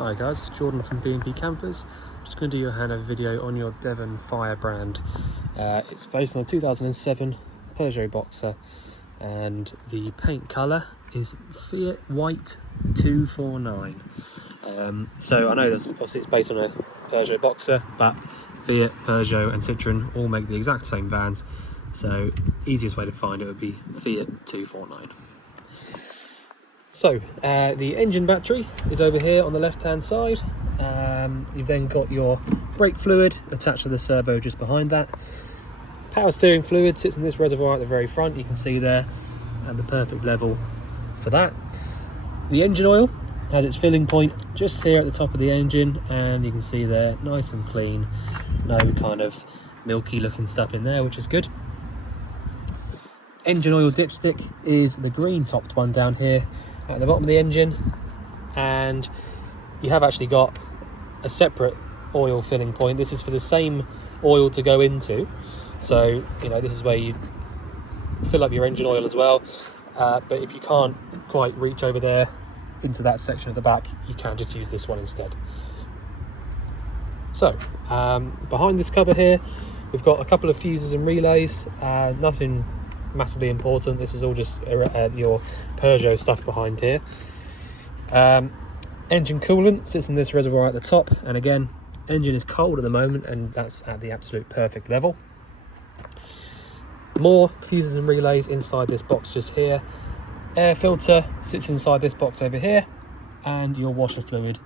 Hi guys, it's Jordan from B&B Campers. Just going to do your handover video on your Devon Firebrand. It's based on a 2007 Peugeot Boxer and the paint colour is Fiat White 249. So I know that obviously it's based on a Peugeot Boxer, but Fiat, Peugeot and Citroën all make the exact same vans, so easiest way to find it would be Fiat 249. So the engine battery is over here on the left hand side. You've then got your brake fluid attached to the servo just behind that. Power steering fluid sits in this reservoir at the very front, you can see there, at the perfect level for that. The engine oil has its filling point just here at the top of the engine, and you can see there, nice and clean, no kind of milky looking stuff in there, which is good. Engine oil dipstick is the green topped one down here at the bottom of the engine, and you have actually got a separate oil filling point. This is for the same oil to go into, so you know this is where you fill up your engine oil as well, but if you can't quite reach over there into that section at the back, you can just use this one instead. So behind this cover here we've got a couple of fuses and relays, nothing massively important. This is all just your Peugeot stuff behind here. Engine coolant sits in this reservoir at the top, and again, engine is cold at the moment and that's at the absolute perfect level. More fuses and relays inside this box just here. Air filter sits inside this box over here, and your washer fluid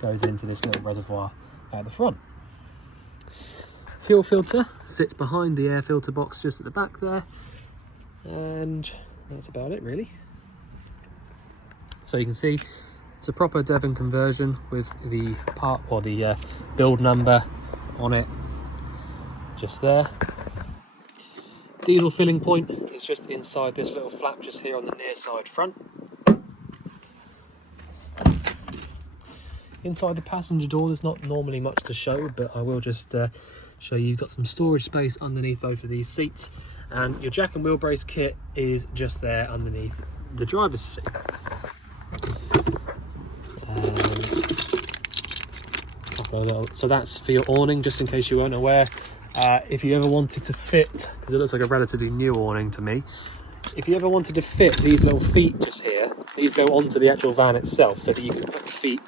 goes into this little reservoir at the front. Fuel filter sits behind the air filter box just at the back there, and that's about it really. So you can see it's a proper Devon conversion with the part or the build number on it just there. Diesel filling point is just inside this little flap just here on the near side front. Inside the passenger door there's not normally much to show, but I will just show you. You've got some storage space underneath both of these seats, and your jack and wheel brace kit is just there underneath the driver's seat. So that's for your awning, just in case you weren't aware. If you ever wanted to fit, because it looks like a relatively new awning to me, if you ever wanted to fit these little feet just here, these go onto the actual van itself so that you can put the feet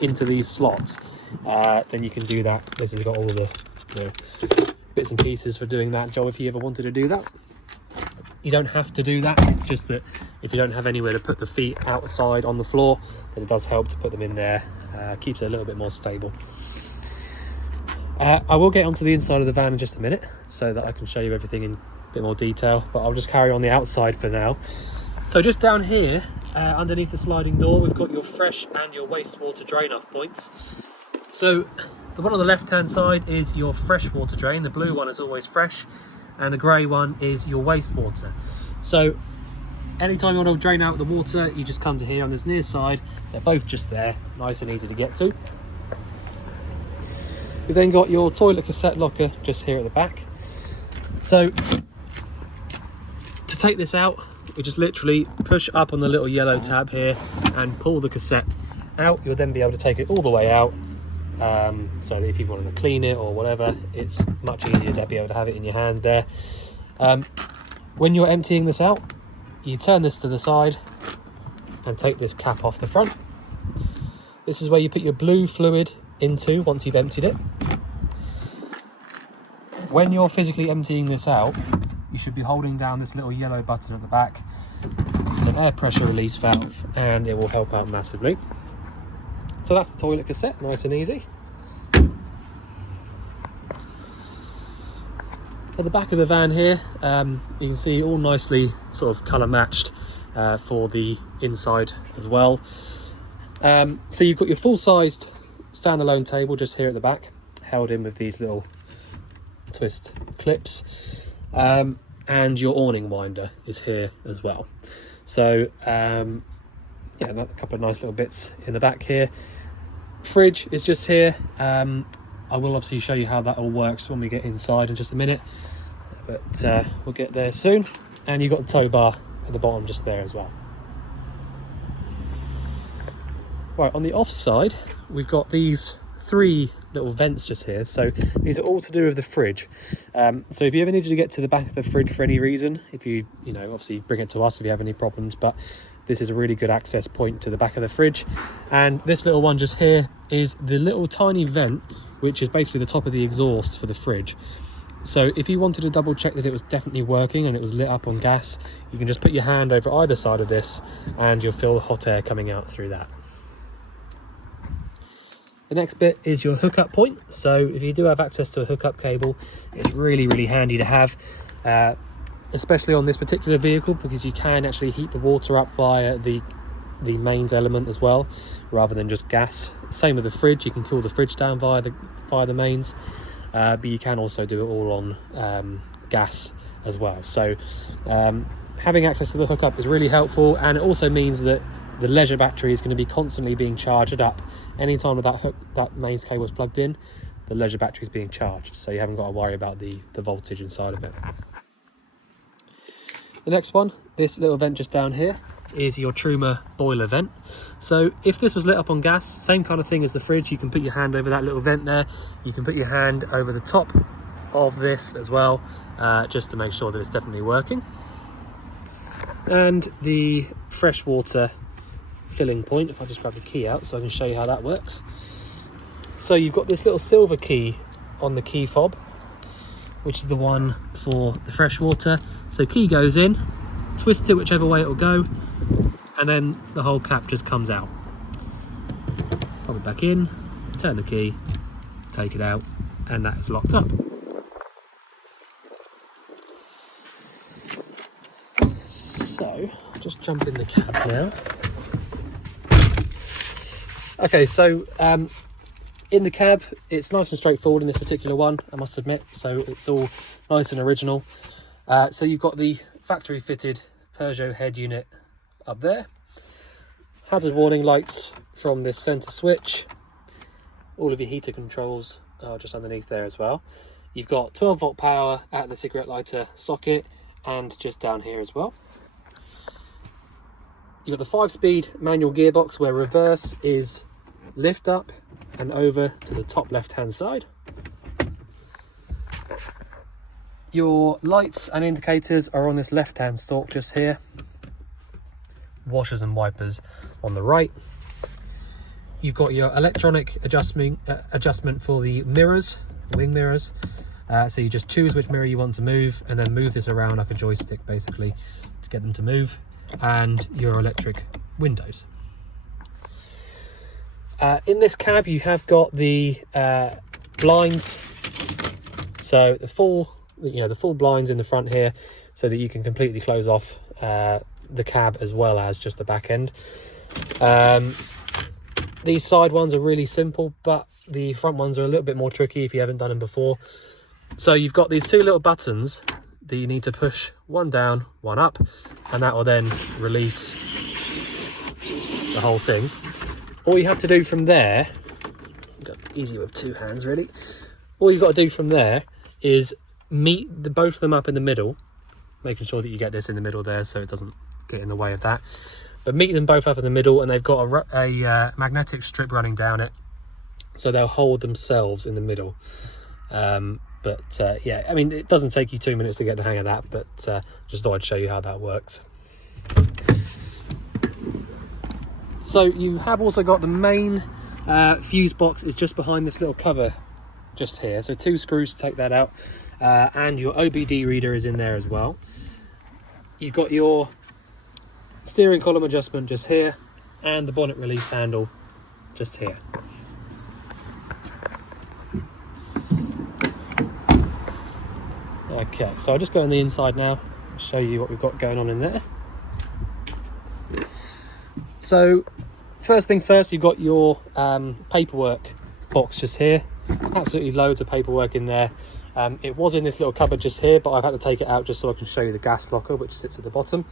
into these slots, then you can do that. This has got all the bits and pieces for doing that job if you ever wanted to do that. You don't have to do that, it's just that if you don't have anywhere to put the feet outside on the floor, then it does help to put them in there. Keeps it a little bit more stable. I will get onto the inside of the van in just a minute so that I can show you everything in a bit more detail, but I'll just carry on the outside for now. So just down here underneath the sliding door we've got your fresh and your wastewater drain off points. So the one on the left hand side is your fresh water drain, the blue one is always fresh, and the grey one is your wastewater. So anytime you want to drain out the water, you just come to here on this near side. They're both just there, nice and easy to get to. You've then got your toilet cassette locker just here at the back. So to take this out, you just literally push up on the little yellow tab here and pull the cassette out. You'll then be able to take it all the way out, so that if you want to clean it or whatever, it's much easier to be able to have it in your hand there. When you're emptying this out, you turn this to the side and take this cap off the front. This is where you put your blue fluid into once you've emptied it. When you're physically emptying this out, you should be holding down this little yellow button at the back. It's an air pressure release valve and it will help out massively. So that's the toilet cassette, nice and easy. At the back of the van here, you can see all nicely sort of colour matched for the inside as well. So you've got your full-sized standalone table just here at the back, held in with these little twist clips, and your awning winder is here as well. So yeah, a couple of nice little bits in the back here. Fridge is just here. I will obviously show you how that all works when we get inside in just a minute, but we'll get there soon. And you've got a tow bar at the bottom just there as well. Right, on the off side, we've got these 3 little vents just here. So these are all to do with the fridge. So if you ever needed to get to the back of the fridge for any reason, if you know, obviously bring it to us if you have any problems, but this is a really good access point to the back of the fridge. And this little one just here is the little tiny vent, which is basically the top of the exhaust for the fridge. So if you wanted to double check that it was definitely working and it was lit up on gas, you can just put your hand over either side of this and you'll feel hot air coming out through that. The next bit is your hookup point. So if you do have access to a hookup cable, it's really, really handy to have, especially on this particular vehicle, because you can actually heat the water up via the mains element as well, rather than just gas. Same with the fridge, you can cool the fridge down via the mains, but you can also do it all on gas as well. So having access to the hookup is really helpful, and it also means that the leisure battery is going to be constantly being charged up. Anytime that mains cable is plugged in, the leisure battery is being charged, so you haven't got to worry about the voltage inside of it. The next one, this little vent just down here, is your Truma boiler vent. So if this was lit up on gas, same kind of thing as the fridge, you can put your hand over that little vent there. You can put your hand over the top of this as well, just to make sure that it's definitely working. And the freshwater filling point, if I just grab the key out so I can show you how that works. So you've got this little silver key on the key fob, which is the one for the fresh water. So key goes in, twist it whichever way it will go, and then the whole cap just comes out. Pop it back in, turn the key, take it out, and that is locked up. So just jump in the cab now. Okay, so in the cab, it's nice and straightforward in this particular one, I must admit. So it's all nice and original. So you've got the factory fitted Peugeot head unit up there. Hazard warning lights from this center switch. All of your heater controls are just underneath there as well. You've got 12 volt power at the cigarette lighter socket and just down here as well. You've got the 5-speed manual gearbox where reverse is lift up and over to the top left hand side. Your lights and indicators are on this left hand stalk just here. Washers and wipers on the right. You've got your electronic adjustment for the mirrors, wing mirrors. So you just choose which mirror you want to move and then move this around like a joystick basically to get them to move. And your electric windows. In this cab you have got the blinds, so the full blinds in the front here, so that you can completely close off the cab as well as just the back end. These side ones are really simple, but the front ones are a little bit more tricky if you haven't done them before. So you've got these 2 little buttons that you need to push, one down, one up, and that will then release the whole thing. All you have to do from there, easier with 2 hands really, all you've got to do from there is meet both of them up in the middle, making sure that you get this in the middle there so it doesn't get in the way of that. But meet them both up in the middle, and they've got a magnetic strip running down it, so they'll hold themselves in the middle. Yeah, I mean, it doesn't take you 2 minutes to get the hang of that, but just thought I'd show you how that works. So you have also got the main fuse box is just behind this little cover just here. So 2 screws to take that out, and your OBD reader is in there as well. You've got your steering column adjustment just here, and the bonnet release handle just here. Okay, so I'll just go on the inside now and show you what we've got going on in there. So first things first, you've got your paperwork box just here. Absolutely loads of paperwork in there. It was in this little cupboard just here, but I've had to take it out just so I can show you the gas locker, which sits at the bottom.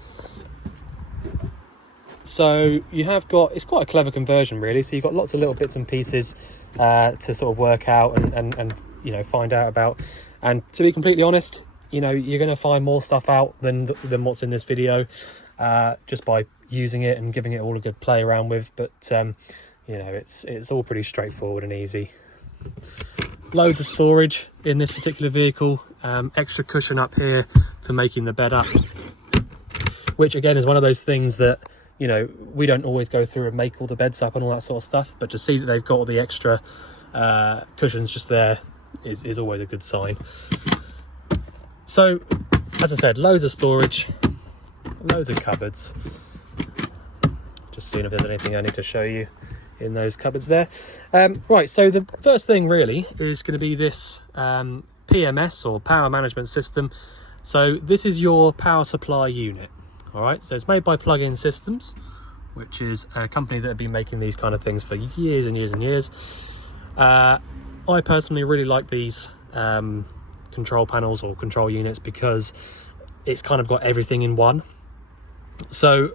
So you have got, it's quite a clever conversion really, so you've got lots of little bits and pieces to sort of work out and you know, find out about. And to be completely honest, you know, you're going to find more stuff out than what's in this video, just by using it and giving it all a good play around with. But you know, it's all pretty straightforward and easy. Loads of storage in this particular vehicle, extra cushion up here for making the bed up, which again is one of those things that, you know, we don't always go through and make all the beds up and all that sort of stuff, but to see that they've got all the extra cushions just there is always a good sign. So as I said, loads of storage, loads of cupboards. Just seeing if there's anything I need to show you in those cupboards there. Right, so the first thing really is going to be this PMS, or power management system. So this is your power supply unit. All right, so it's made by Plug-in Systems, which is a company that have been making these kind of things for years and years and years. I personally really like these control panels or control units because it's kind of got everything in one. So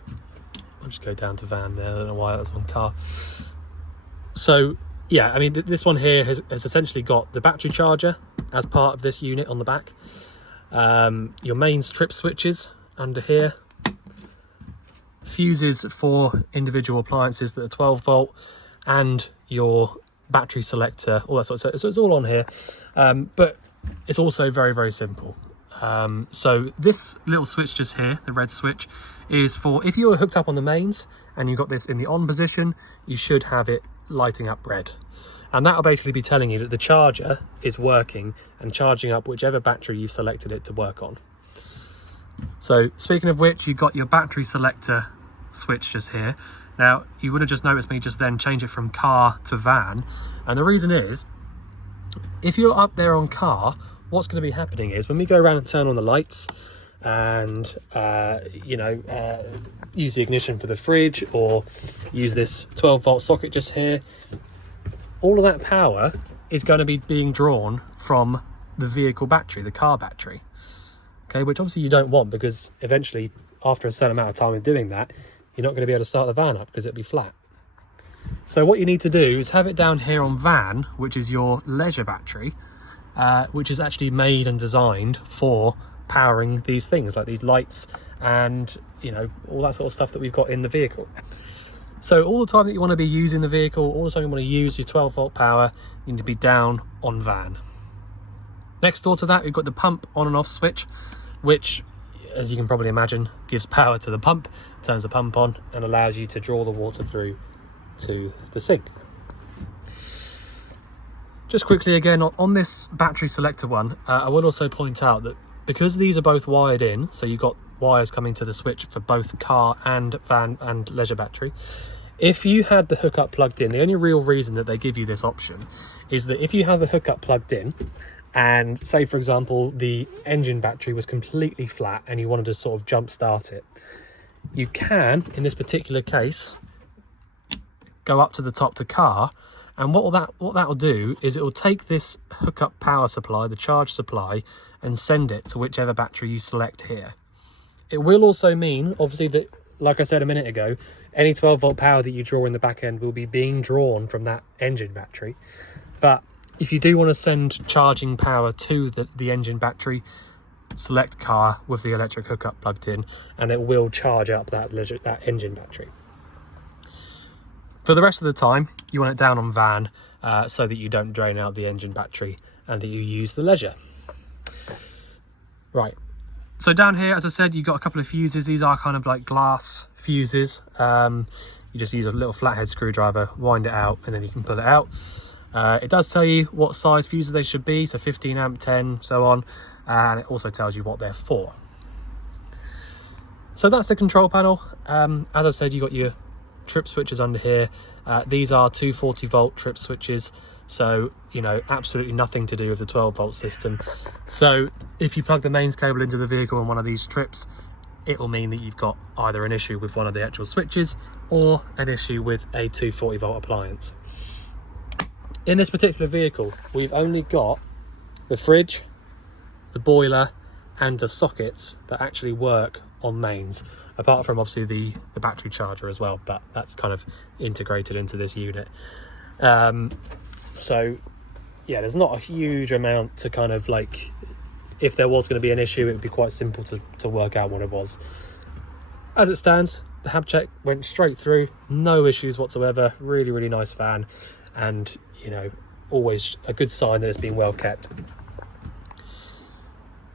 I'll just go down to van there. I don't know why that's on car. So yeah, I mean, this one here has essentially got the battery charger as part of this unit on the back. Your mains trip switches under here, fuses for individual appliances that are 12 volt, and your battery selector, all that sort of stuff. So it's all on here, but it's also very, very simple. So this little switch just here, the red switch, is for if you're hooked up on the mains and you've got this in the on position, you should have it lighting up red. And that'll basically be telling you that the charger is working and charging up whichever battery you've selected it to work on. So speaking of which, you've got your battery selector switch just here. Now, you would have just noticed me just then change it from car to van. And the reason is, if you're up there on car, what's going to be happening is when we go around and turn on the lights and, use the ignition for the fridge or use this 12 volt socket just here, all of that power is going to be being drawn from the vehicle battery, the car battery. Okay, which obviously you don't want, because eventually after a certain amount of time of doing that, you're not going to be able to start the van up because it'll be flat. So what you need to do is have it down here on van, which is your leisure battery, which is actually made and designed for powering these things like these lights and, you know, all that sort of stuff that we've got in the vehicle. So all the time that you want to be using the vehicle, all the time you want to use your 12 volt power, you need to be down on van. Next door to that, we've got the pump on and off switch, which, as you can probably imagine, gives power to the pump, turns the pump on and allows you to draw the water through to the sink. Just quickly again, on this battery selector one, I would also point out that because these are both wired in, so you've got wires coming to the switch for both car and van and leisure battery. If you had the hookup plugged in, the only real reason that they give you this option is that if you have the hookup plugged in, and say for example the engine battery was completely flat and you wanted to sort of jump start it, you can, in this particular case, go up to the top to car, and what that will do is it will take this hookup power supply, the charge supply, and send it to whichever battery you select here. It will also mean, obviously, that, like I said a minute ago, any 12 volt power that you draw in the back end will be being drawn from that engine battery. But if you do want to send charging power to the engine battery, select car with the electric hookup plugged in, and it will charge up that engine battery. For the rest of the time, you want it down on van so that you don't drain out the engine battery and that you use the leisure. Right, so down here, as I said, you've got a couple of fuses. These are kind of like glass fuses. You just use a little flathead screwdriver, wind it out, and then you can pull it out. It does tell you what size fuses they should be, so 15 amp, 10, so on, and it also tells you what they're for. So that's the control panel. As I said, you've got your trip switches under here. These are 240 volt trip switches, so you know, absolutely nothing to do with the 12 volt system. So if you plug the mains cable into the vehicle on one of these trips, it will mean that you've got either an issue with one of the actual switches or an issue with a 240 volt appliance. In this particular vehicle, we've only got the fridge, the boiler, and the sockets that actually work on mains, apart from obviously the battery charger as well, but that's kind of integrated into this unit. So yeah, there's not a huge amount to kind of like, if there was going to be an issue, it would be quite simple to work out what it was. As it stands, the hab check went straight through, no issues whatsoever. Really, really nice fan, and you know, always a good sign that it's been well kept.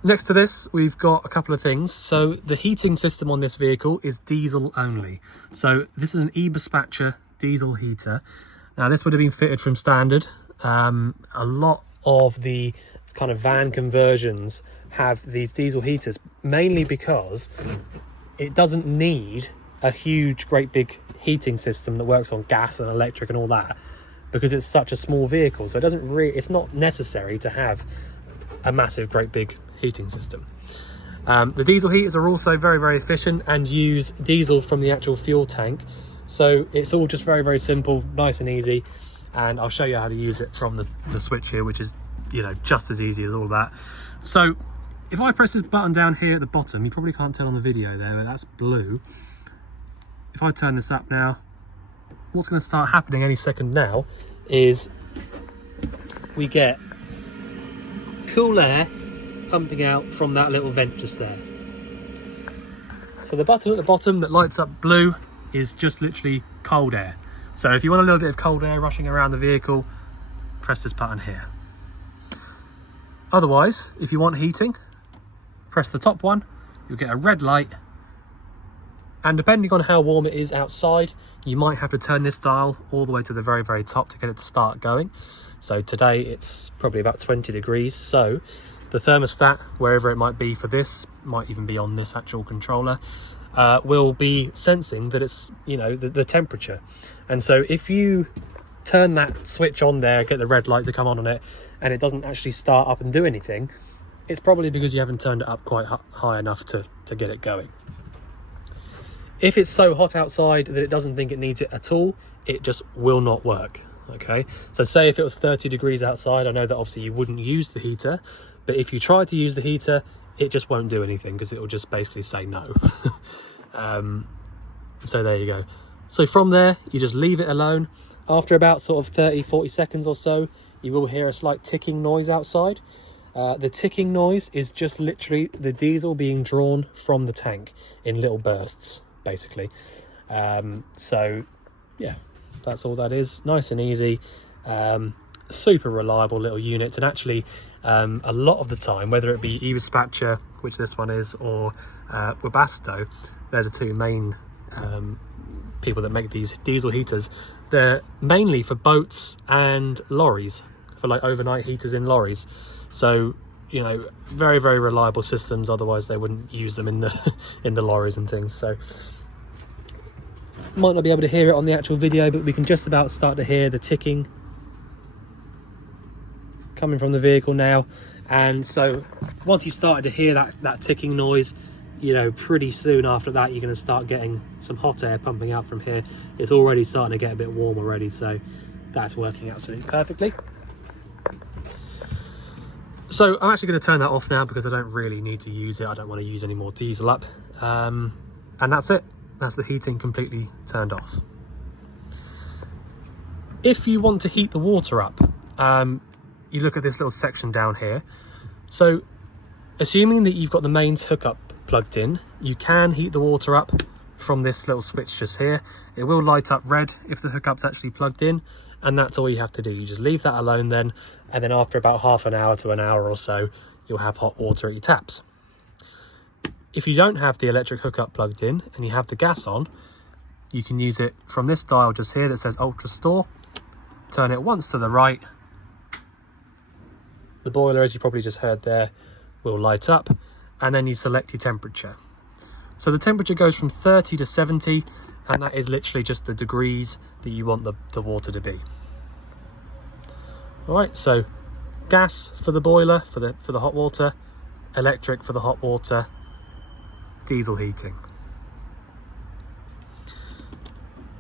Next to this, we've got a couple of things. So the heating system on this vehicle is diesel only. So this is an e-dispatcher diesel heater. Now this would have been fitted from standard. A lot of the kind of van conversions have these diesel heaters, mainly because it doesn't need a huge, great big heating system that works on gas and electric and all that, because it's such a small vehicle. So it doesn't really, it's not necessary to have a massive, great big heating system. The diesel heaters are also very, very efficient and use diesel from the actual fuel tank. So it's all just very, very simple, nice and easy. And I'll show you how to use it from the switch here, which is, you know, just as easy as all that. So if I press this button down here at the bottom, you probably can't tell on the video there, but that's blue. If I turn this up now, what's going to start happening any second now is we get cool air pumping out from that little vent just there. So the button at the bottom that lights up blue is just literally cold air. So if you want a little bit of cold air rushing around the vehicle, press this button here. Otherwise, if you want heating, press the top one, you'll get a red light, and depending on how warm it is outside, you might have to turn this dial all the way to the very, very top to get it to start going. So today it's probably about 20 degrees, so the thermostat, wherever it might be for this, might even be on this actual controller, will be sensing that it's, you know, the temperature. And so if you turn that switch on there, get the red light to come on it, and it doesn't actually start up and do anything, it's probably because you haven't turned it up quite high enough to get it going. If it's so hot outside that it doesn't think it needs it at all, it just will not work. Okay, so say if it was 30 degrees outside, I know that obviously you wouldn't use the heater, but if you try to use the heater, it just won't do anything because it will just basically say no. So there you go. So from there, you just leave it alone. After about sort of 30-40 seconds or so, you will hear a slight ticking noise outside. The ticking noise is just literally the diesel being drawn from the tank in little bursts, basically. So yeah, that's all that is. Nice and easy. Super reliable little unit, and actually a lot of the time, whether it be e-dispatcher, which this one is, or Webasto, they're the two main people that make these diesel heaters. They're mainly for boats and lorries, for like overnight heaters in lorries. So, you know, very, very reliable systems. Otherwise they wouldn't use them in the lorries and things. So might not be able to hear it on the actual video, but we can just about start to hear the ticking coming from the vehicle now. And so once you've started to hear that ticking noise, you know, pretty soon after that, you're going to start getting some hot air pumping out from here. It's already starting to get a bit warm already, so that's working absolutely perfectly. So I'm actually going to turn that off now because I don't really need to use it. I don't want to use any more diesel up. And that's it. That's the heating completely turned off. If you want to heat the water up, you look at this little section down here. So assuming that you've got the mains hookup plugged in, you can heat the water up from this little switch just here. It will light up red if the hookup's actually plugged in, and that's all you have to do. You just leave that alone then, and then after about half an hour to an hour or so, you'll have hot water at your taps. If you don't have the electric hookup plugged in and you have the gas on, you can use it from this dial just here that says Ultra Store. Turn it once to the right. The boiler, as you probably just heard there, will light up, and then you select your temperature. So the temperature goes from 30 to 70, and that is literally just the degrees that you want the water to be. All right, so gas for the boiler for the hot water, electric for the hot water, diesel heating.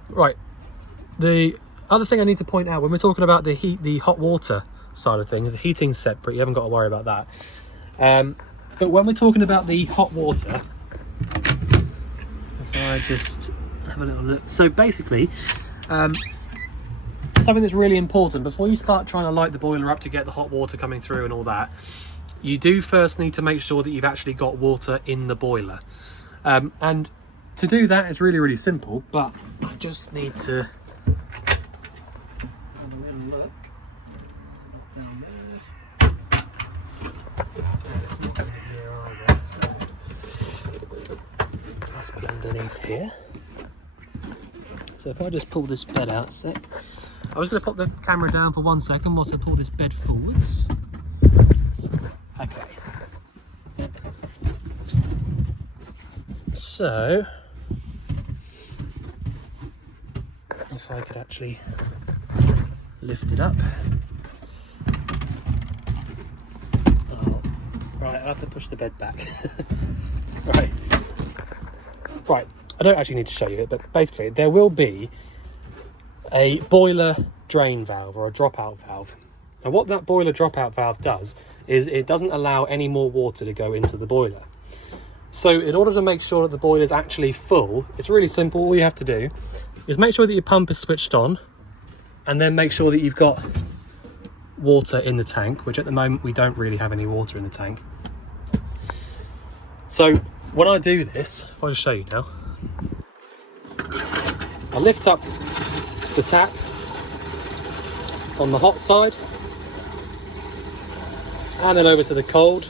Right, the other thing I need to point out when we're talking about the hot water side of things, the heating's separate, you haven't got to worry about that. But when we're talking about the hot water, if I just have a little look. So basically, something that's really important before you start trying to light the boiler up to get the hot water coming through and all that, you do first need to make sure that you've actually got water in the boiler. And to do that is really, really simple, but I just need to have a little look. Not down there. It's not in here either, so must be underneath here. So if I just pull this bed out a sec, I was going to pop the camera down for 1 second whilst I pull this bed forwards. Okay. So, if I could actually lift it up. Oh, right, I'll have to push the bed back. Right, I don't actually need to show you it, but basically there will be a boiler drain valve or a dropout valve. And what that boiler dropout valve does is it doesn't allow any more water to go into the boiler. So in order to make sure that the boiler is actually full, it's really simple. All you have to do is make sure that your pump is switched on, and then make sure that you've got water in the tank, which at the moment we don't really have any water in the tank. So when I do this, if I just show you now, I lift up the tap on the hot side and then over to the cold,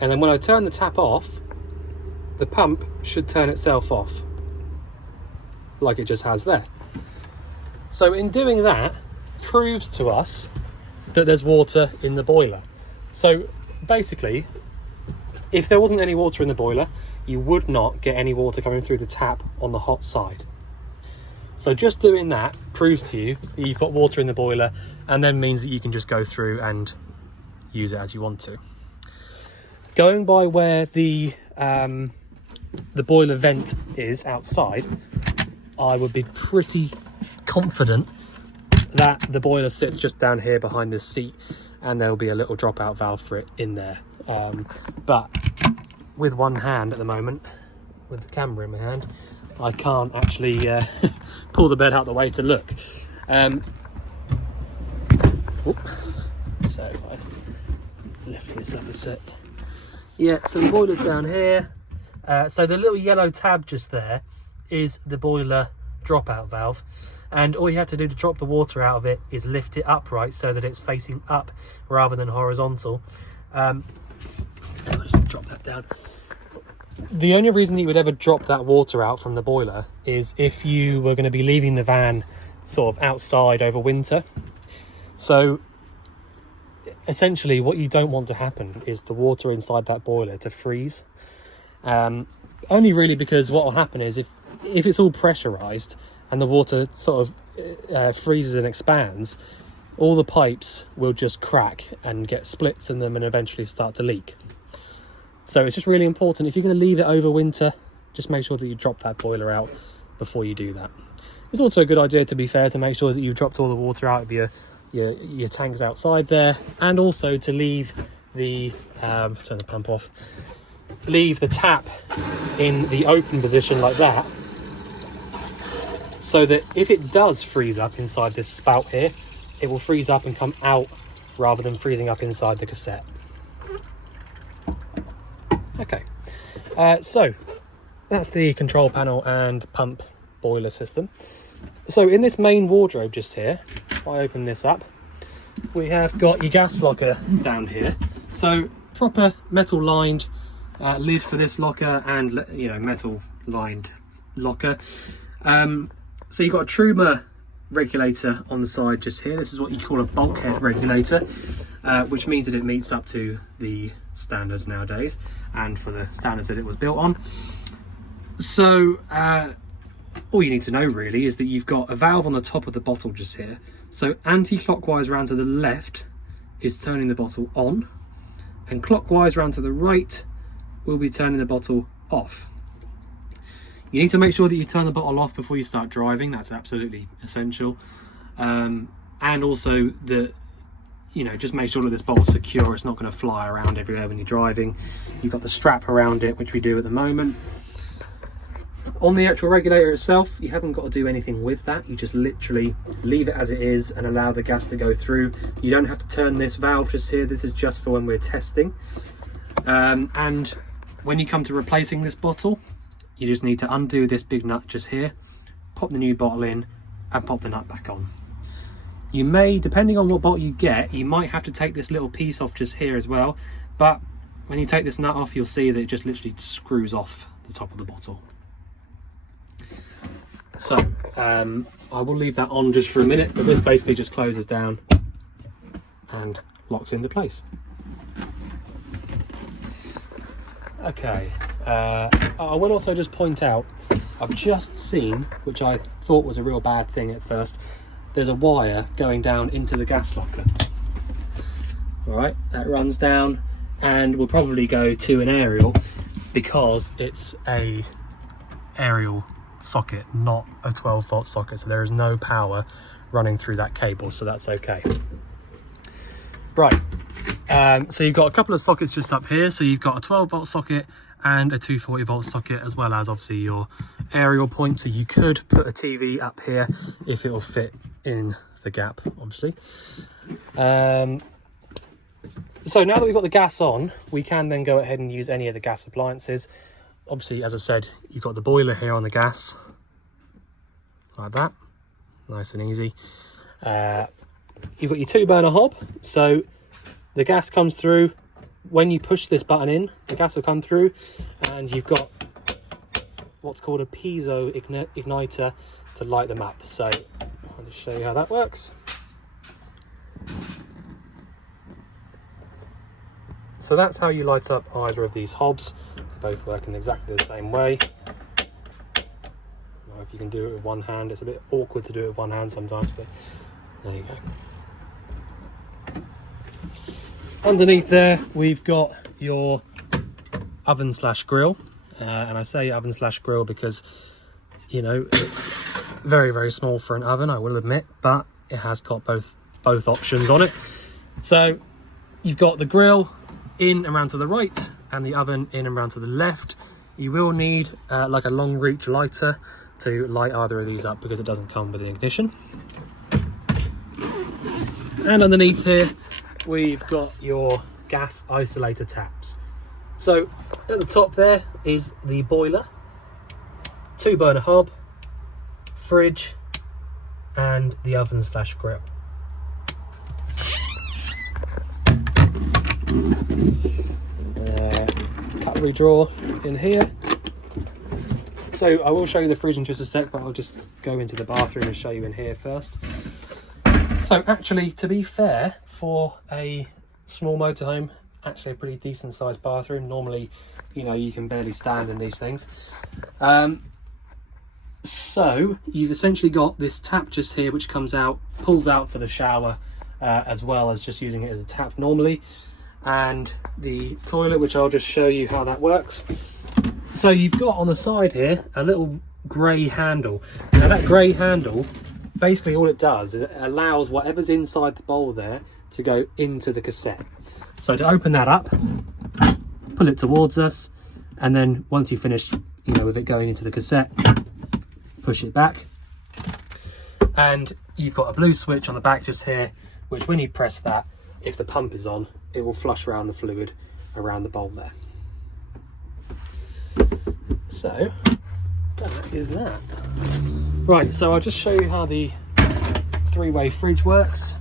and then when I turn the tap off, the pump should turn itself off like it just has there. So in doing that, proves to us that there's water in the boiler. So basically, if there wasn't any water in the boiler, you would not get any water coming through the tap on the hot side. So just doing that proves to you that you've got water in the boiler, and then means that you can just go through and use it as you want to. Going by where the boiler vent is outside, I would be pretty confident that the boiler sits just down here behind this seat, and there'll be a little dropout valve for it in there. But with one hand at the moment, with the camera in my hand, I can't actually pull the bed out of the way to look. So if I lift this up a sec. Yeah, so the boiler's down here. So the little yellow tab just there is the boiler dropout valve. And all you have to do to drop the water out of it is lift it upright so that it's facing up rather than horizontal. I'll just drop that down. The only reason that you would ever drop that water out from the boiler is if you were going to be leaving the van sort of outside over winter. So essentially what you don't want to happen is the water inside that boiler to freeze. Only really because what will happen is if it's all pressurized and the water sort of freezes and expands, all the pipes will just crack and get splits in them and eventually start to leak. So it's just really important, if you're going to leave it over winter, just make sure that you drop that boiler out before you do that. It's also a good idea, to be fair, to make sure that you've dropped all the water out of your tanks outside there, and also to leave the turn the pump off, leave the tap in the open position like that, so that if it does freeze up inside this spout here, it will freeze up and come out rather than freezing up inside the cassette. Okay, so that's the control panel and pump boiler system. So in this main wardrobe just here, if I open this up, we have got your gas locker down here. So proper metal lined lid for this locker, and metal lined locker. So you've got a Truma regulator on the side just here. This is what you call a bulkhead regulator, which means that it meets up to the standards nowadays and for the standards that it was built on. So all you need to know really is that you've got a valve on the top of the bottle just here. So anti-clockwise round to the left is turning the bottle on, and clockwise round to the right will be turning the bottle off. You need to make sure that you turn the bottle off before you start driving. That's absolutely essential. And also that, just make sure that this bottle's secure. It's not going to fly around everywhere when you're driving. You've got the strap around it, which we do at the moment. On the actual regulator itself, you haven't got to do anything with that. You just literally leave it as it is and allow the gas to go through. You don't have to turn this valve just here. This is just for when we're testing. And when you come to replacing this bottle, you just need to undo this big nut just here, pop the new bottle in and pop the nut back on. You may, depending on what bottle you get, you might have to take this little piece off just here as well, but when you take this nut off, you'll see that it just literally screws off the top of the bottle. So I will leave that on just for a minute, but this basically just closes down and locks into place. Okay, I will also just point out, I've just seen, which I thought was a real bad thing at first, there's a wire going down into the gas locker. All right, that runs down and will probably go to an aerial because it's a aerial socket, not a 12-volt socket, so there is no power running through that cable, so that's okay. Right, so you've got a couple of sockets just up here. So you've got a 12-volt socket and a 240-volt socket, as well as obviously your aerial point. So you could put a TV up here if it will fit in the gap, obviously. So now that we've got the gas on, we can then go ahead and use any of the gas appliances. Obviously, as I said, you've got the boiler here on the gas, like that, nice and easy. You've got your 2-burner hob, so the gas comes through. When you push this button in, the gas will come through, and you've got what's called a piezo igniter to light them up. So I'll just show you how that works. So that's how you light up either of these hobs. They both work in exactly the same way. Now, if you can do it with one hand, it's a bit awkward to do it with one hand sometimes, but there you go. Underneath there, we've got your oven slash grill. And I say oven slash grill because, you know, it's very, very small for an oven, I will admit, but it has got both options on it. So you've got the grill in and round to the right and the oven in and round to the left. You will need like a long reach lighter to light either of these up because it doesn't come with an ignition. And underneath here we've got your gas isolator taps. So at the top there is the boiler, 2-burner hob, fridge and the oven slash grill. Cutlery drawer in here. So I will show you the fridge in just a sec, but I'll just go into the bathroom and show you in here first. So actually, to be fair, for a small motorhome, actually a pretty decent sized bathroom. Normally, you know, you can barely stand in these things. So you've essentially got this tap just here which comes out, pulls out for the shower, as well as just using it as a tap normally, and the toilet, which I'll just show you how that works. So you've got on the side here a little grey handle. Now that grey handle, basically all it does is it allows whatever's inside the bowl there to go into the cassette. So to open that up, pull it towards us, and then once you've finished, you know, with it going into the cassette, push it back, and you've got a blue switch on the back just here, which when you press that, if the pump is on, it will flush around the fluid around the bowl there. So that is that. Right, so I'll just show you how the 3-way fridge works,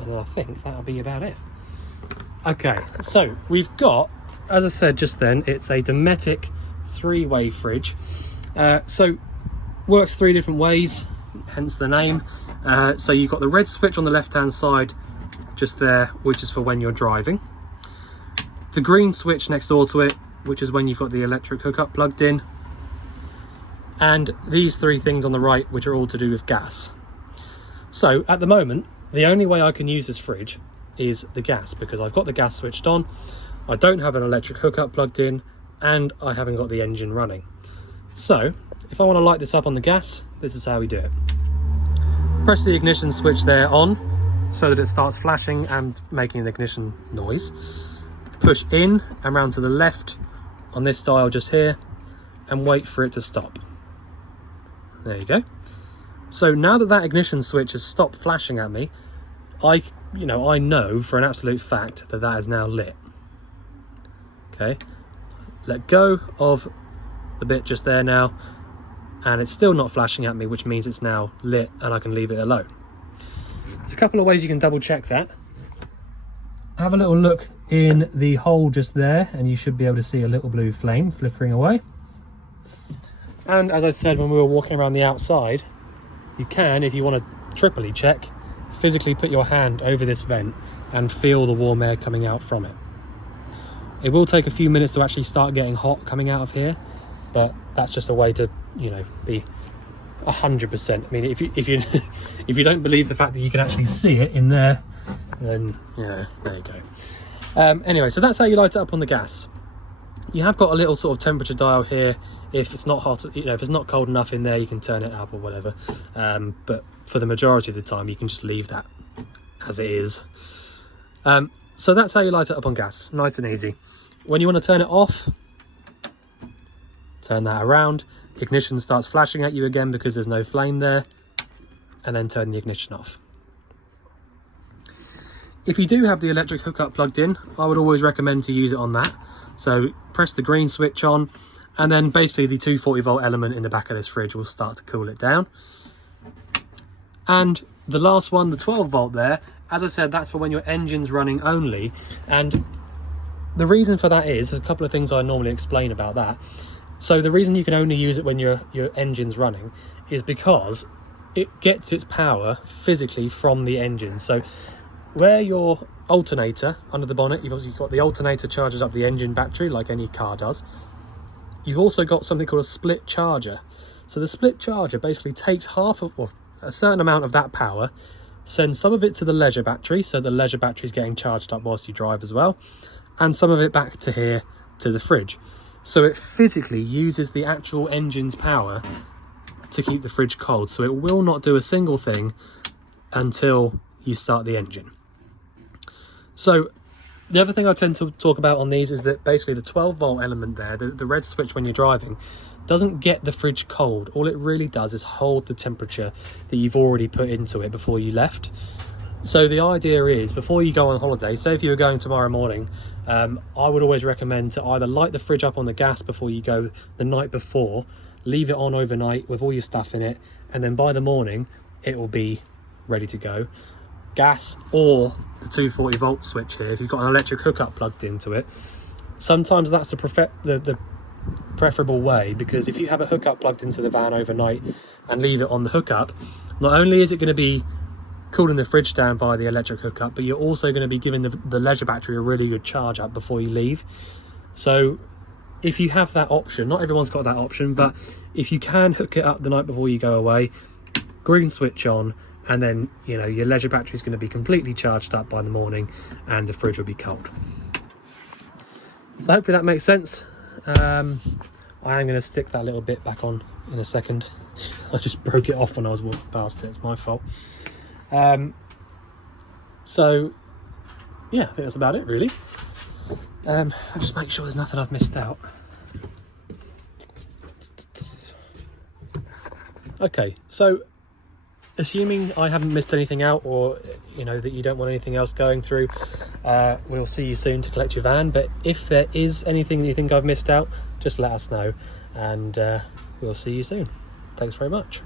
and I think that'll be about it. Okay, so we've got, as I said just then, it's a Dometic 3-way fridge. So works 3 different ways, hence the name. So you've got the red switch on the left hand side just there, which is for when you're driving. The green switch next door to it, which is when you've got the electric hookup plugged in. And these 3 things on the right, which are all to do with gas. So at the moment, the only way I can use this fridge is the gas, because I've got the gas switched on, I don't have an electric hookup plugged in, and I haven't got the engine running. So if I want to light this up on the gas, this is how we do it. Press the ignition switch there on so that it starts flashing and making an ignition noise. Push in and round to the left on this dial just here and wait for it to stop. There you go. So now that that ignition switch has stopped flashing at me, I you know, I know for an absolute fact that that is now lit. Okay, let go of the bit just there now, and it's still not flashing at me, which means it's now lit and I can leave it alone. There's a couple of ways you can double check that. Have a little look in the hole just there, and you should be able to see a little blue flame flickering away. And as I said when we were walking around the outside, you can, if you want to triply check, physically put your hand over this vent and feel the warm air coming out from it. It will take a few minutes to actually start getting hot coming out of here, but that's just a way to, you know, be 100%. I mean, if you if you don't believe the fact that you can actually see it in there, then, you know, there you go. Anyway, so that's how you light it up on the gas. You have got a little sort of temperature dial here. If it's not hot, you know, if it's not cold enough in there, you can turn it up or whatever. But for the majority of the time, you can just leave that as it is. So that's how you light it up on gas, nice and easy. When you want to turn it off, turn that around. Ignition starts flashing at you again because there's no flame there, and then turn the ignition off. If you do have the electric hookup plugged in, I would always recommend to use it on that. So press the green switch on, and then basically the 240 volt element in the back of this fridge will start to cool it down. And the last one, the 12 volt there, as I said, that's for when your engine's running only. And the reason for that is a couple of things I normally explain about that. So the reason you can only use it when your engine's running is because it gets its power physically from the engine. So where your alternator under the bonnet, you've obviously got the alternator charges up the engine battery like any car does. You've also got something called a split charger. So the split charger basically takes half of, or a certain amount of that power, sends some of it to the leisure battery, so the leisure battery is getting charged up whilst you drive as well, and some of it back to here to the fridge. So it physically uses the actual engine's power to keep the fridge cold. So it will not do a single thing until you start the engine. So the other thing I tend to talk about on these is that basically the 12 volt element there, the red switch when you're driving, doesn't get the fridge cold. All it really does is hold the temperature that you've already put into it before you left. So the idea is, before you go on holiday, say if you were going tomorrow morning, I would always recommend to either light the fridge up on the gas before you go the night before, leave it on overnight with all your stuff in it, and then by the morning it will be ready to go. Gas or the 240 volt switch here, if you've got an electric hookup plugged into it, sometimes that's the preferable way, because if you have a hookup plugged into the van overnight and leave it on the hookup, not only is it going to be cooling the fridge down via the electric hookup, but you're also going to be giving the leisure battery a really good charge up before you leave. So if you have that option, not everyone's got that option, but if you can hook it up the night before you go away, green switch on, and then, you know, your leisure battery is going to be completely charged up by the morning and the fridge will be cold. So hopefully that makes sense. I am going to stick that little bit back on in a second. I just broke it off when I was walking past it, it's my fault. So yeah, I think that's about it really. I'll just make sure there's nothing I've missed out. Okay, so assuming I haven't missed anything out, or you know that you don't want anything else going through, we'll see you soon to collect your van. But if there is anything that you think I've missed out, just let us know, and we'll see you soon. Thanks very much.